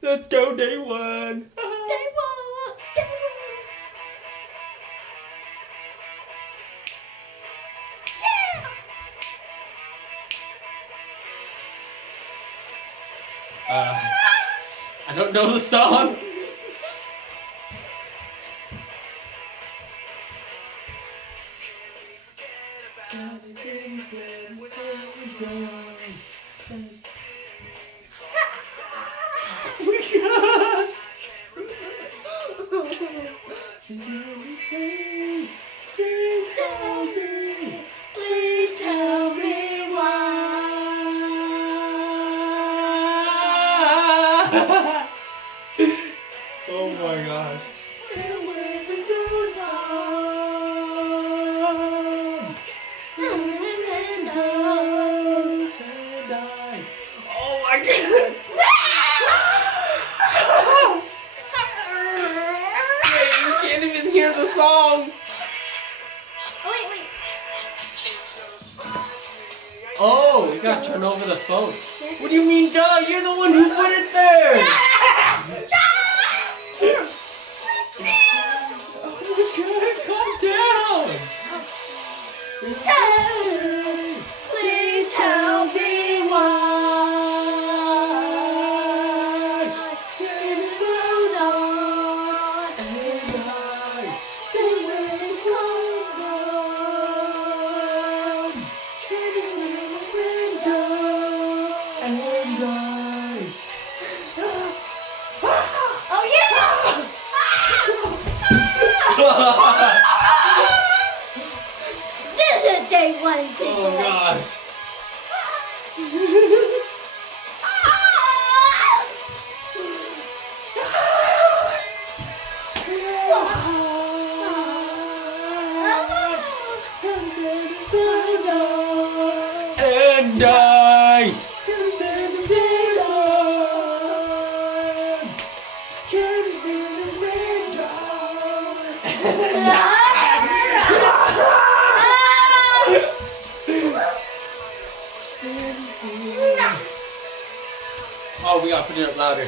Let's go day one. Day one. Day one. Yeah. I don't know the song. Please tell me why. Oh my gosh. Oh my god. Wait, you can't even hear the song. Oh, wait. Oh, you gotta turn over the phone. What do you mean, duh? You're the one who put it there. Oh my god, calm down. Please tell me why. It goes on and on. Then when it goes on, turning in the window and oh yeah! This is day one, people. Oh god. And die. Oh, we gotta put it up louder.